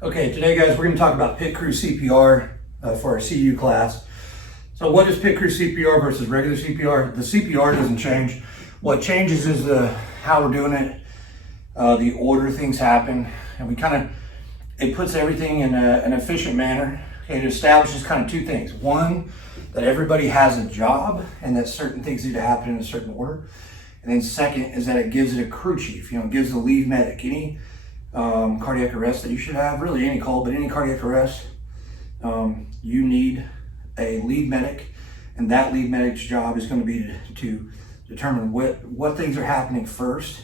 Okay, today guys, we're going to talk about Pit Crew CPR for our CU class. So what is Pit Crew CPR versus regular CPR? The CPR doesn't change. What changes is how we're doing it, the order things happen, and it puts everything in an efficient manner. Okay, it establishes kind of two things. One, that everybody has a job and that certain things need to happen in a certain order. And then second is that it gives it a crew chief, it gives the lead medic. Any cardiac arrest that you should have, really any call, but any cardiac arrest, you need a lead medic, and that lead medic's job is going to be to determine what things are happening first,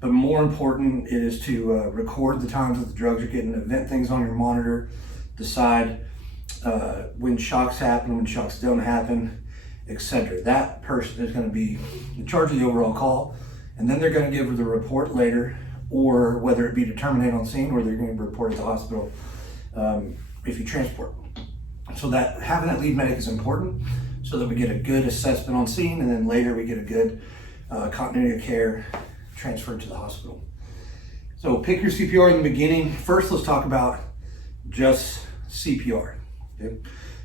but more important is to record the times that the drugs are getting, event things on your monitor, decide when shocks happen, when shocks don't happen, etc. That person is going to be in charge of the overall call, and then they're going to give the report later, or whether it be to terminate on scene, or they're going to report at the hospital if you transport. So that having that lead medic is important, so that we get a good assessment on scene, and then later we get a good continuity of care transferred to the hospital. So pick your CPR in the beginning. First, let's talk about just CPR. Okay?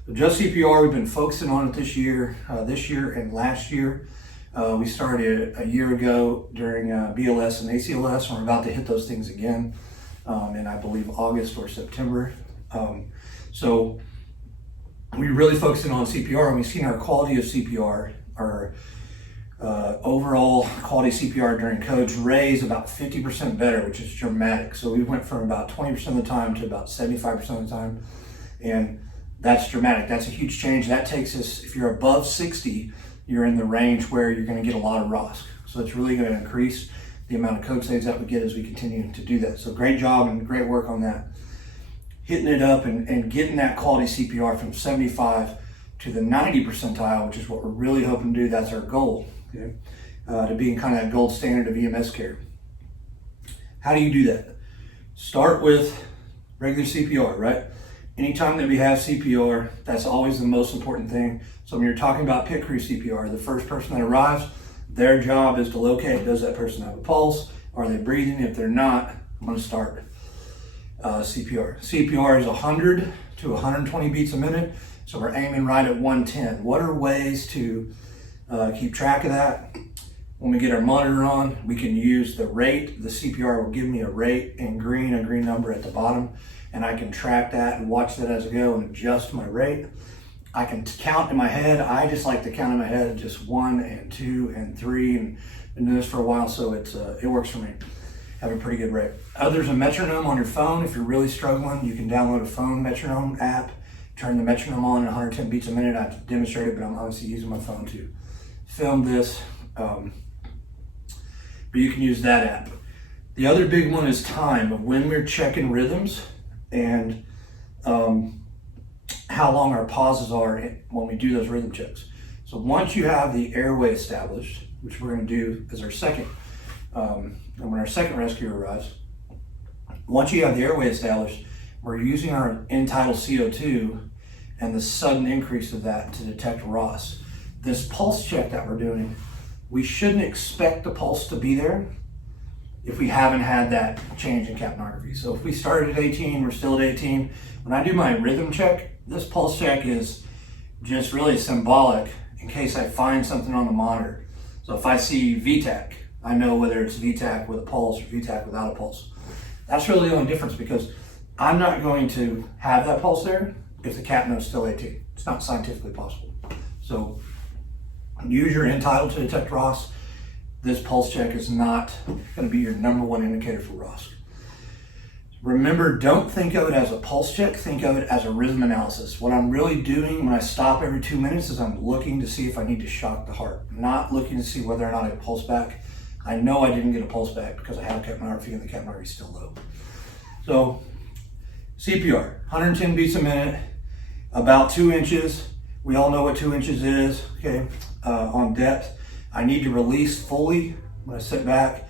So just CPR, we've been focusing on it this year and last year. We started a year ago during BLS and ACLS, and we're about to hit those things again in, I believe, August or September. So we're really focusing on CPR, and we've seen our quality of CPR, our overall quality CPR during codes raise about 50% better, which is dramatic. So we went from about 20% of the time to about 75% of the time, and that's dramatic. That's a huge change. That takes us, if you're above 60, you're in the range where you're going to get a lot of ROSC. So it's really going to increase the amount of code saves that we get as we continue to do that. So great job and great work on that. Hitting it up and getting that quality CPR from 75 to the 90 percentile, which is what we're really hoping to do. That's our goal, okay? To being kind of that gold standard of EMS care. How do you do that? Start with regular CPR, right? Anytime that we have CPR, that's always the most important thing. So when you're talking about Pit Crew CPR, the first person that arrives, their job is to locate, does that person have a pulse? Are they breathing? If they're not, I'm going to start CPR. CPR is 100 to 120 beats a minute, so we're aiming right at 110. What are ways to keep track of that? When we get our monitor on, we can use the rate. The CPR will give me a rate in green, a green number at the bottom, and I can track that and watch that as I go and adjust my rate. I can count in my head. I just like to count in my head, just 1 and 2 and 3, and been doing this for a while, so it works for me. Have a pretty good rate. There's a metronome on your phone. If you're really struggling, you can download a phone metronome app, turn the metronome on at 110 beats a minute. I've demonstrated, but I'm obviously using my phone to film this. But you can use that app. The other big one is time, of when we're checking rhythms and how long our pauses are when we do those rhythm checks. So once you have the airway established, which we're going to do as our second, and when our second rescue arrives, once you have the airway established, we're using our end-tidal CO2 and the sudden increase of that to detect ROS. This pulse check that we're doing, we shouldn't expect the pulse to be there if we haven't had that change in capnography. So if we started at 18, we're still at 18. When I do my rhythm check, this pulse check is just really symbolic in case I find something on the monitor. So if I see VTAC, I know whether it's VTAC with a pulse or VTAC without a pulse. That's really the only difference, because I'm not going to have that pulse there if the cap note's still 18. It's not scientifically possible. So use your end-tidal to detect ROS. This pulse check is not going to be your number one indicator for ROS. Remember, don't think of it as a pulse check, think of it as a rhythm analysis. What I'm really doing when I stop every 2 minutes is I'm looking to see if I need to shock the heart, not looking to see whether or not I have a pulse back. I know I didn't get a pulse back because I have capnography and the capnography is still low. So CPR, 110 beats a minute, about 2 inches. We all know what 2 inches is, okay, on depth. I need to release fully when I sit back.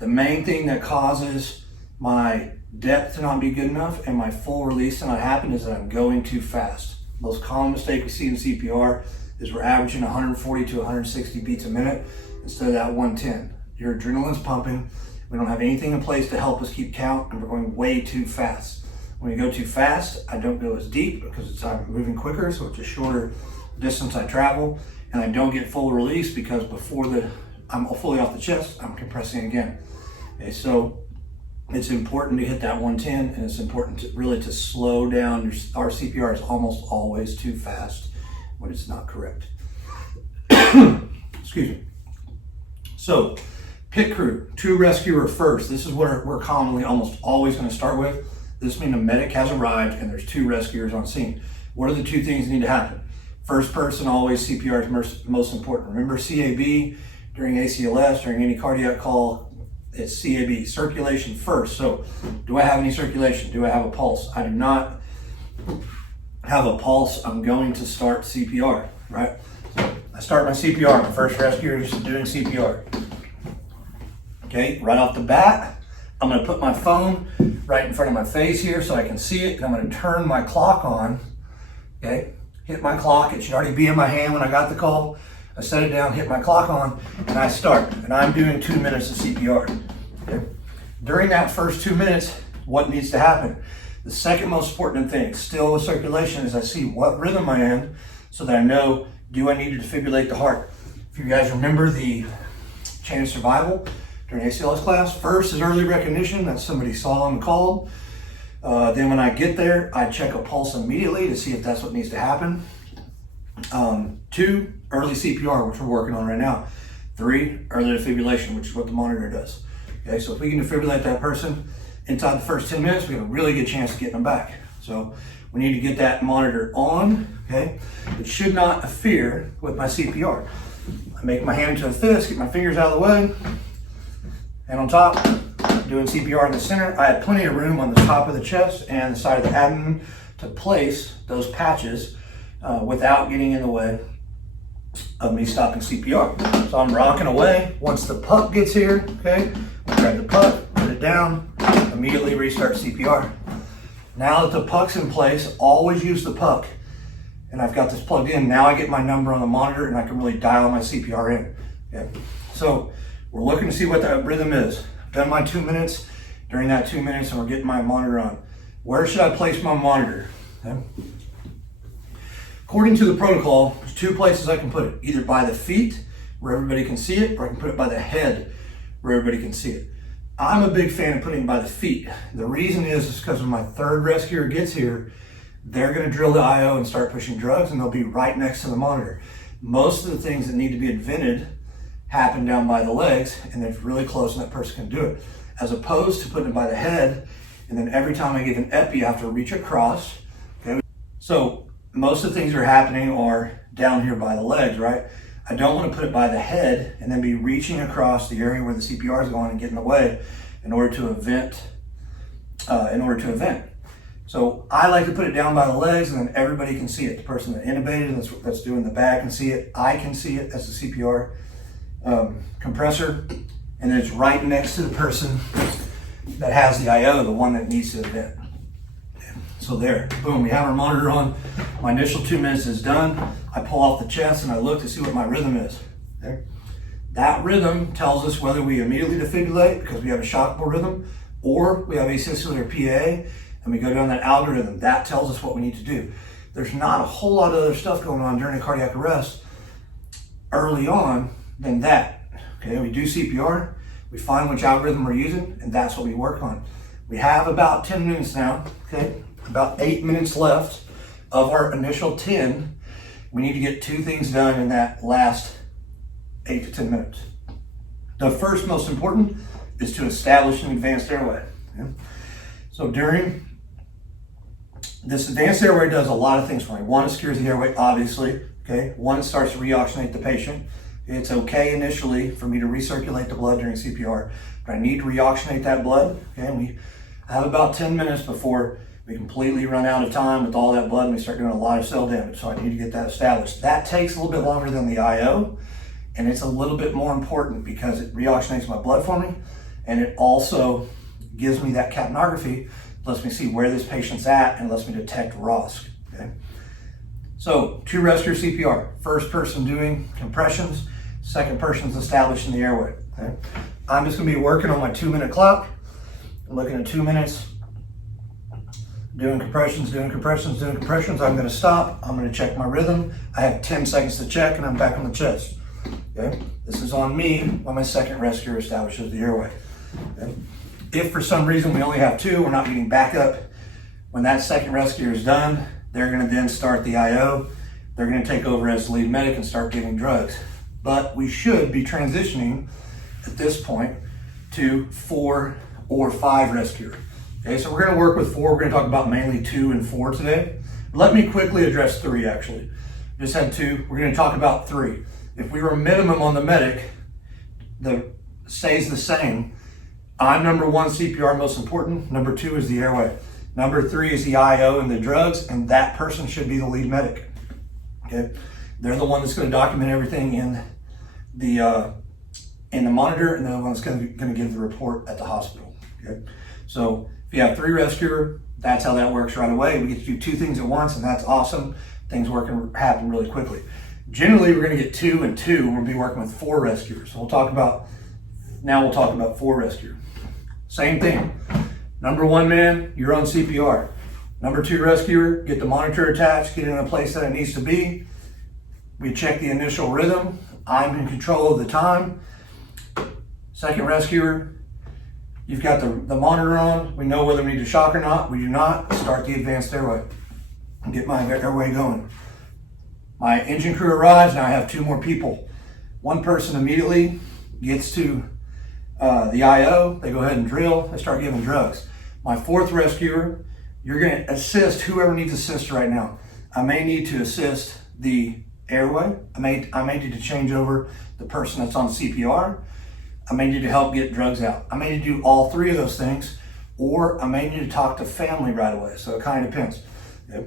The main thing that causes my depth to not be good enough and my full release to not happen is that I'm going too fast. Most common mistake we see in CPR is we're averaging 140 to 160 beats a minute instead of that 110. Your adrenaline's pumping. We don't have anything in place to help us keep count, and we're going way too fast. When you go too fast, I don't go as deep because I'm moving quicker, so it's a shorter distance I travel, and I don't get full release because before I'm fully off the chest, I'm compressing again. Okay, so it's important to hit that 110, and it's important to really to slow down. Our CPR is almost always too fast when it's not correct. Excuse me. So, pit crew, 2 rescuer first. This is what we're commonly almost always going to start with. This means a medic has arrived and there's 2 rescuers on scene. What are the 2 things that need to happen? First person, always CPR is most important. Remember CAB during ACLS, during any cardiac call, it's CAB, circulation first. So, do I have any circulation? Do I have a pulse? I do not have a pulse. I'm going to start CPR, right? So I start my CPR. My first rescuer is doing CPR. Okay, right off the bat, I'm going to put my phone right in front of my face here so I can see it, and I'm going to turn my clock on. Okay, hit my clock. It should already be in my hand when I got the call. I set it down, hit my clock on, and I start. And I'm doing 2 minutes of CPR. Okay? During that first 2 minutes, what needs to happen? The second most important thing, still with circulation, is I see what rhythm I am so that I know, do I need to defibrillate the heart? If you guys remember the chain of survival during ACLS class, first is early recognition, that's somebody saw and called. Then when I get there, I check a pulse immediately to see if that's what needs to happen. 2, early CPR, which we're working on right now. 3, early defibrillation, which is what the monitor does. Okay, so if we can defibrillate that person inside the first 10 minutes, we have a really good chance of getting them back. So we need to get that monitor on, okay? It should not interfere with my CPR. I make my hand to a fist, get my fingers out of the way, and on top, doing CPR in the center. I have plenty of room on the top of the chest and the side of the abdomen to place those patches without getting in the way of me stopping CPR. So I'm rocking away. Once the puck gets here, okay, I grab the puck, put it down, immediately restart CPR. Now that the puck's in place, always use the puck. And I've got this plugged in. Now I get my number on the monitor and I can really dial my CPR in. Okay. So we're looking to see what that rhythm is. I've done my 2 minutes. During that 2 minutes, and we're getting my monitor on. Where should I place my monitor? Okay. According to the protocol, there's 2 places I can put it. Either by the feet, where everybody can see it, or I can put it by the head, where everybody can see it. I'm a big fan of putting it by the feet. The reason is because when my 3rd rescuer gets here, they're going to drill the IO and start pushing drugs, and they'll be right next to the monitor. Most of the things that need to be invented happen down by the legs, and it's really close and that person can do it. As opposed to putting it by the head, and then every time I give an epi, I have to reach across. Okay? So most of the things that are happening are down here by the legs, right? I don't want to put it by the head and then be reaching across the area where the CPR is going and get in the way in order to event. So I like to put it down by the legs, and then everybody can see it. The person that intubated, that's doing the back can see it. I can see it as the CPR compressor, and then it's right next to the person that has the IO, the one that needs to event. So there, boom, we have our monitor on. My initial 2 minutes is done. I pull off the chest and I look to see what my rhythm is. Okay. That rhythm tells us whether we immediately defibrillate because we have a shockable rhythm, or we have asystole or PA, and we go down that algorithm. That tells us what we need to do. There's not a whole lot of other stuff going on during a cardiac arrest early on than that. Okay, we do CPR, we find which algorithm we're using, and that's what we work on. We have about 10 minutes now, okay? About 8 minutes left of our initial 10. We need to get 2 things done in that last 8 to 10 minutes. The first most important is to establish an advanced airway. Okay? So during this advanced airway does a lot of things for me. 1, it secures the airway, obviously. Okay. 1, it starts to reoxygenate the patient. It's okay initially for me to recirculate the blood during CPR, but I need to reoxygenate that blood. Okay, and we have about 10 minutes before we completely run out of time with all that blood and we start doing a lot of cell damage. So I need to get that established. That takes a little bit longer than the IO, and it's a little bit more important because it reoxygenates my blood for me, and it also gives me that capnography, lets me see where this patient's at, and lets me detect ROSC. Okay. So 2 rescue CPR. First person doing compressions, second person's establishing the airway. Okay. I'm just gonna be working on my 2 minute clock. I'm looking at 2 minutes. doing compressions. I'm going to stop. I'm going to check my rhythm. I have 10 seconds to check and I'm back on the chest. Okay. This is on me when my second rescue establishes the airway. Okay. If for some reason we only have two, we're not getting backup. When that second rescue is done, they're going to then start the IO. They're going to take over as the lead medic and start giving drugs. But we should be transitioning at this point to 4 or 5 rescuer. Okay, so we're going to work with 4. We're going to talk about mainly 2 and 4 today. Let me quickly address 3 actually. Just had 2. We're going to talk about 3. If we were minimum on the medic, stays the same. I'm number 1 CPR, most important. Number 2 is the airway. Number 3 is the IO and the drugs, and that person should be the lead medic. Okay, they're the one that's going to document everything in the monitor, and they're the one that's going to give the report at the hospital. Okay, so if you have 3 rescuer, that's how that works right away. We get to do 2 things at once, and that's awesome. Things happen really quickly. Generally, we're going to get 2 and 2, and we'll be working with 4 rescuers. So we'll talk about 4 rescuer. Same thing. Number 1 man, you're on CPR. Number 2 rescuer, get the monitor attached, get it in a place that it needs to be. We check the initial rhythm. I'm in control of the time. Second rescuer, you've got the monitor on. We know whether we need to shock or not. We do not. Start the advanced airway and get my airway going. My engine crew arrives, now I have 2 more people. 1 person immediately gets to the IO, they go ahead and drill, they start giving drugs. My 4th rescuer, you're going to assist whoever needs assist right now. I may need to assist the airway. I may need to change over the person that's on CPR. I may need to help get drugs out. I may need to do all 3 of those things, or I may need to talk to family right away. So it kind of depends. Okay.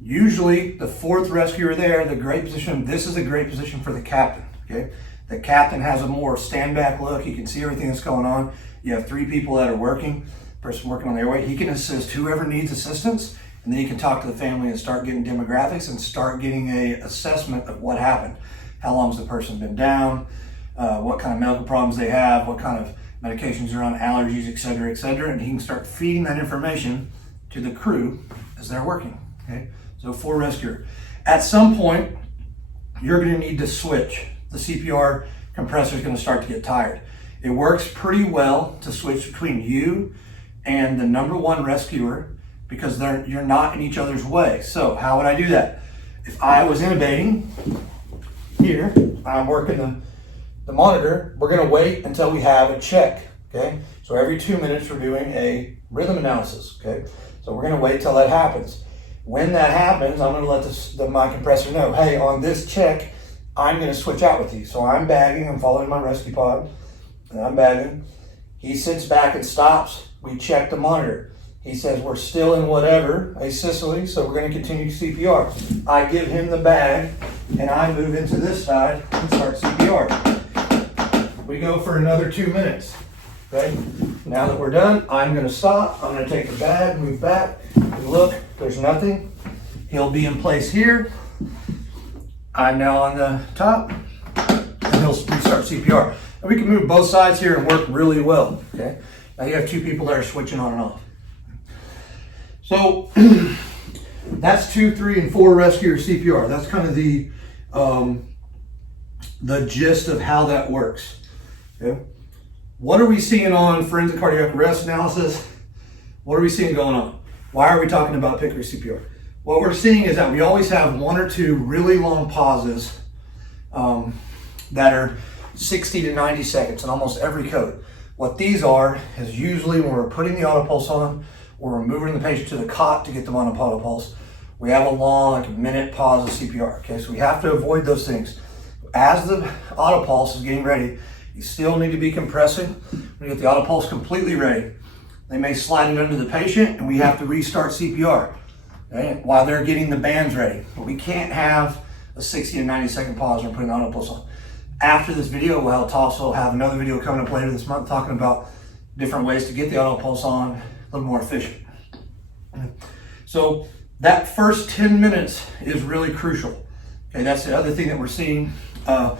Usually the 4th rescuer there, the great position, this is a great position for the captain. Okay. The captain has a more stand back look. He can see everything that's going on. You have 3 people that are working, person working on the airway. He can assist whoever needs assistance, and then he can talk to the family and start getting demographics and start getting a assessment of what happened. How long has the person been down? What kind of medical problems they have? What kind of medications they're on, allergies, et cetera, and he can start feeding that information to the crew as they're working. Okay, so 4 rescuer. At some point, you're going to need to switch. The CPR compressor is going to start to get tired. It works pretty well to switch between you and the number 1 rescuer because you're not in each other's way. So how would I do that? If I was intubating here, I'm working the monitor, we're going to wait until we have a check. Okay, so every 2 minutes we're doing a rhythm analysis. Okay, so we're going to wait till that happens. When that happens, I'm going to let my compressor know, hey, on this check, I'm going to switch out with you. So I'm bagging, I'm following my rescue pod, and I'm bagging. He sits back and stops. We check the monitor. He says, we're still in whatever, a Sicily, so we're going to continue CPR. I give him the bag, and I move into this side and start CPR. We go for another 2 minutes. Okay? Now that we're done, I'm going to stop. I'm going to take the bag, move back, and look, there's nothing. He'll be in place here. I'm now on the top, and he'll restart CPR. And we can move both sides here and work really well. Okay. Now you have 2 people that are switching on and off. So that's 2, 3, and 4 rescuer CPR. That's kind of the gist of how that works. Okay. What are we seeing on forensic cardiac arrest analysis? What are we seeing going on? Why are we talking about Crew CPR? What we're seeing is that we always have 1 or 2 really long pauses that are 60 to 90 seconds in almost every code. What these are is usually when we're putting the auto pulse on or we're moving the patient to the cot to get them on a auto pulse, we have a long, like a minute pause of CPR. Okay, so we have to avoid those things. As the auto pulse is getting ready, you still need to be compressing. When you get the auto pulse completely ready, they may slide it under the patient and we have to restart CPR. Okay, while they're getting the bands ready. But we can't have a 60 to 90 second pause when we're putting the auto pulse on. After this video, we'll also have another video coming up later this month talking about different ways to get the auto pulse on a little more efficient. So that first 10 minutes is really crucial. Okay, that's the other thing that we're seeing that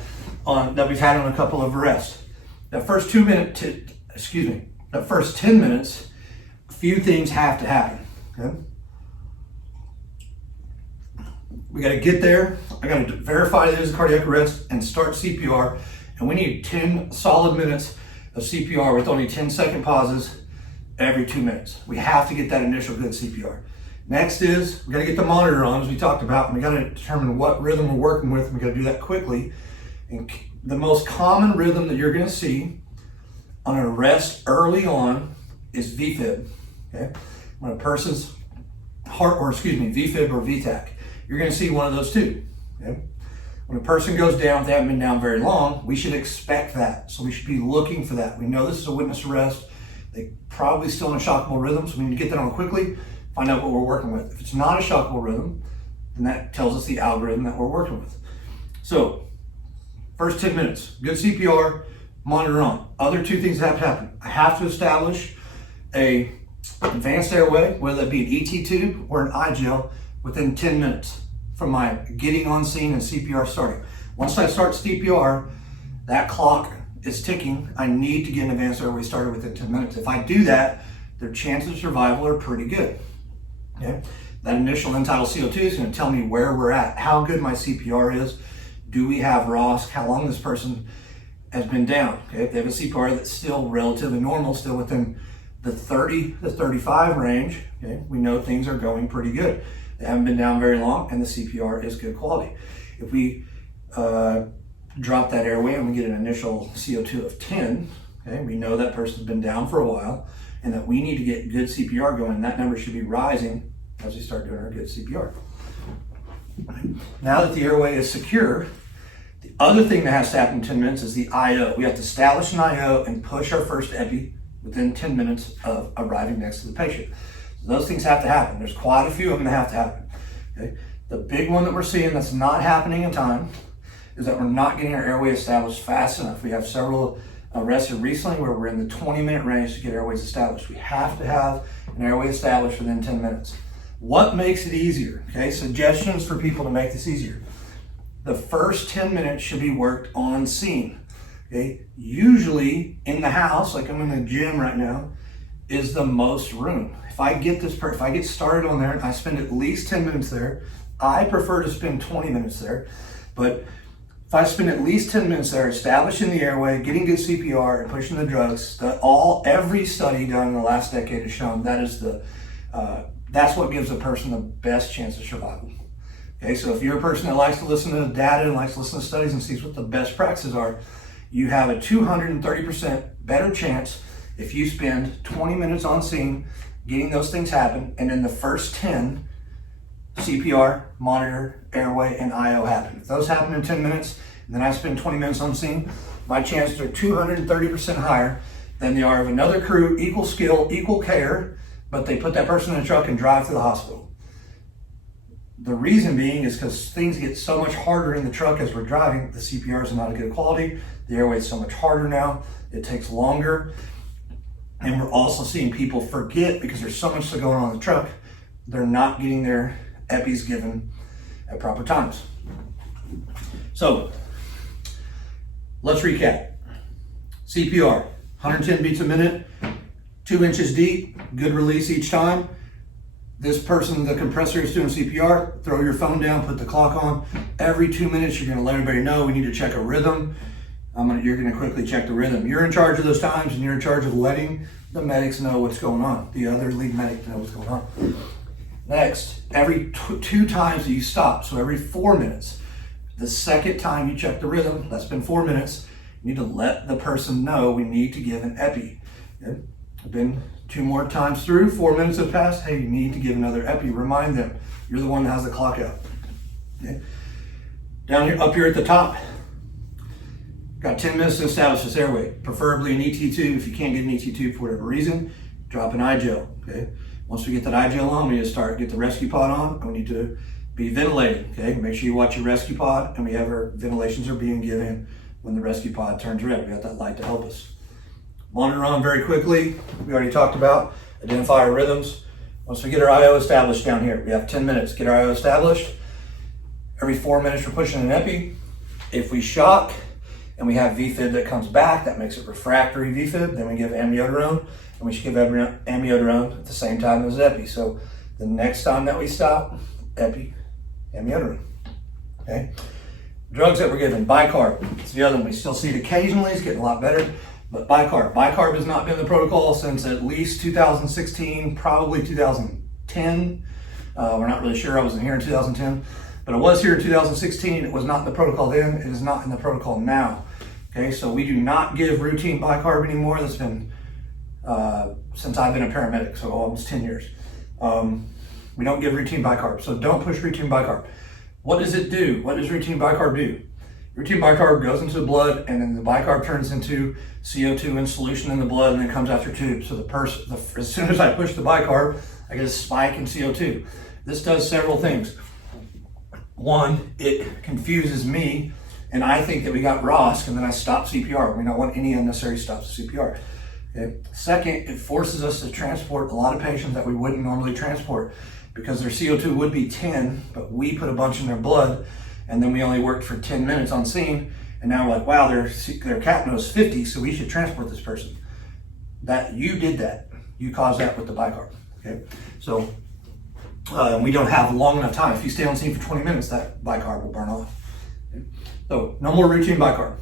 we've had on a couple of arrests. That first 10 minutes, a few things have to happen. Okay? We got to get there. I got to verify that there's a cardiac arrest and start CPR. And we need 10 solid minutes of CPR with only 10-second pauses every 2 minutes. We have to get that initial good CPR. Next is we got to get the monitor on, as we talked about, and we got to determine what rhythm we're working with. And we got to do that quickly. And the most common rhythm that you're going to see on an arrest early on is VFib. Okay, when a person's VFib or VTAC, you're going to see one of those two. Okay, when a person goes down, if they haven't been down very long, we should expect that. So we should be looking for that. We know this is a witness arrest. They probably still in a shockable rhythm, so we need to get that on quickly. Find out what we're working with. If it's not a shockable rhythm, then that tells us the algorithm that we're working with. So, first 10 minutes, good CPR, monitor on. Other two things have to happen. I have to establish a advanced airway, whether that be an ET tube or an iGel, within 10 minutes from my getting on scene and CPR starting. Once I start CPR, that clock is ticking. I need to get an advanced airway started within 10 minutes. If I do that, their chances of survival are pretty good. Okay? That initial end-tidal CO2 is going to tell me where we're at, how good my CPR is, do we have ROSC, how long this person has been down. Okay? If they have a CPR that's still relatively normal, still within the 30 to 35 range, okay, we know things are going pretty good. They haven't been down very long, and the CPR is good quality. If we drop that airway and we get an initial CO2 of 10, okay, we know that person's been down for a while, and that we need to get good CPR going, and that number should be rising as we start doing our good CPR. Now that the airway is secure, the other thing that has to happen in 10 minutes is the IO. We have to establish an IO and push our first epi within 10 minutes of arriving next to the patient. So those things have to happen. There's quite a few of them that have to happen. Okay? The big one that we're seeing that's not happening in time is that we're not getting our airway established fast enough. We have several arrested recently where we're in the 20-minute range to get airways established. We have to have an airway established within 10 minutes. What makes it easier? Okay, suggestions for people to make this easier. The first 10 minutes should be worked on scene. Okay, usually in the house, like I'm in the gym right now, is the most room. If I get if I get started on there and I spend at least 10 minutes there, I prefer to spend 20 minutes there, but if I spend at least 10 minutes there establishing the airway, getting good CPR, and pushing the drugs, every study done in the last decade has shown that is that's what gives a person the best chance of survival. Okay, so if you're a person that likes to listen to data and likes to listen to studies and sees what the best practices are, you have a 230% better chance if you spend 20 minutes on scene getting those things happen, and in the first 10, CPR, monitor, airway, and IO happen. If those happen in 10 minutes, and then I spend 20 minutes on scene, my chances are 230% higher than they are of another crew, equal skill, equal care, but they put that person in a truck and drive to the hospital. The reason being is because things get so much harder in the truck as we're driving. The CPR is not a good quality. The airway is so much harder now. It takes longer. And we're also seeing people forget because there's so much going on in the truck. They're not getting their EPIs given at proper times. So let's recap. CPR, 110 beats a minute, 2 inches deep, good release each time. This person, the compressor is doing CPR, throw your phone down, put the clock on. Every 2 minutes, you're gonna let everybody know we need to check a rhythm. You're gonna quickly check the rhythm. You're in charge of those times, and you're in charge of letting the medics know what's going on. The other lead medic know what's going on. Next, every 2 times that you stop, so every 4 minutes, the second time you check the rhythm, that's been 4 minutes, you need to let the person know we need to give an epi. Okay? Been 2 more times through, 4 minutes have passed, hey, you need to give another epi. Remind them, you're the one that has the clock out. Okay? Down here, up here at the top, got 10 minutes to establish this airway, preferably an ET tube. If you can't get an ET tube for whatever reason, drop an iGel. Okay? Once we get that iGel on, we need to get the rescue pod on, and we need to be ventilating. Okay? Make sure you watch your rescue pod, and we have our ventilations are being given when the rescue pod turns red. We got that light to help us. Monitor on very quickly. We already talked about identify our rhythms. Once we get our IO established down here, we have 10 minutes. Get our IO established. Every 4 minutes, we're pushing an epi. If we shock and we have VFib that comes back, that makes it refractory VFib. Then we give amiodarone, and we should give amiodarone at the same time as epi. So the next time that we stop, epi, amiodarone. Okay. Drugs that we're given, bicarb. It's the other one. We still see it occasionally. It's getting a lot better. But bicarb. Bicarb has not been the protocol since at least 2016, probably 2010. We're not really sure. I wasn't here in 2010. But I was here in 2016. It was not in the protocol then. It is not in the protocol now. Okay, so we do not give routine bicarb anymore. That's been since I've been a paramedic, so almost 10 years. We don't give routine bicarb, so don't push routine bicarb. What does it do? What does routine bicarb do? Routine bicarb goes into the blood, and then the bicarb turns into CO2 in solution in the blood, and then comes out your tube. So as soon as I push the bicarb, I get a spike in CO2. This does several things. One, it confuses me, and I think that we got ROSC, and then I stop CPR. We don't want any unnecessary stops of CPR. Okay. Second, it forces us to transport a lot of patients that we wouldn't normally transport because their CO2 would be 10, but we put a bunch in their blood, and then we only worked for 10 minutes on scene, and now we're like, wow, their capno is 50, so we should transport this person. That you did that. You caused that with the bicarb. Okay, so we don't have long enough time. If you stay on scene for 20 minutes, that bicarb will burn off. Okay? So no more routine bicarb.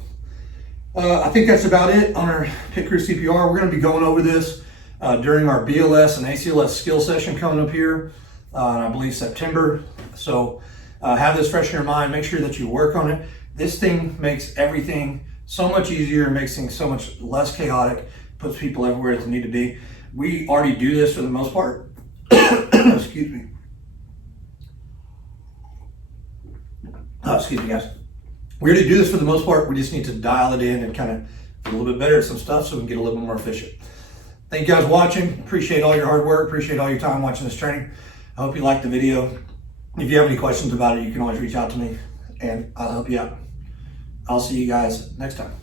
I think that's about it on our Pit Crew CPR. We're going to be going over this during our BLS and ACLS skill session coming up here, I believe September. So have this fresh in your mind. Make sure that you work on it. This thing makes everything so much easier, makes things so much less chaotic, puts people everywhere that they need to be. We already do this for the most part. Excuse me. Excuse me, guys. We already do this for the most part. We just need to dial it in and kind of get a little bit better at some stuff so we can get a little bit more efficient. Thank you guys for watching. Appreciate all your hard work. Appreciate all your time watching this training. I hope you liked the video. If you have any questions about it, you can always reach out to me and I'll help you out. I'll see you guys next time.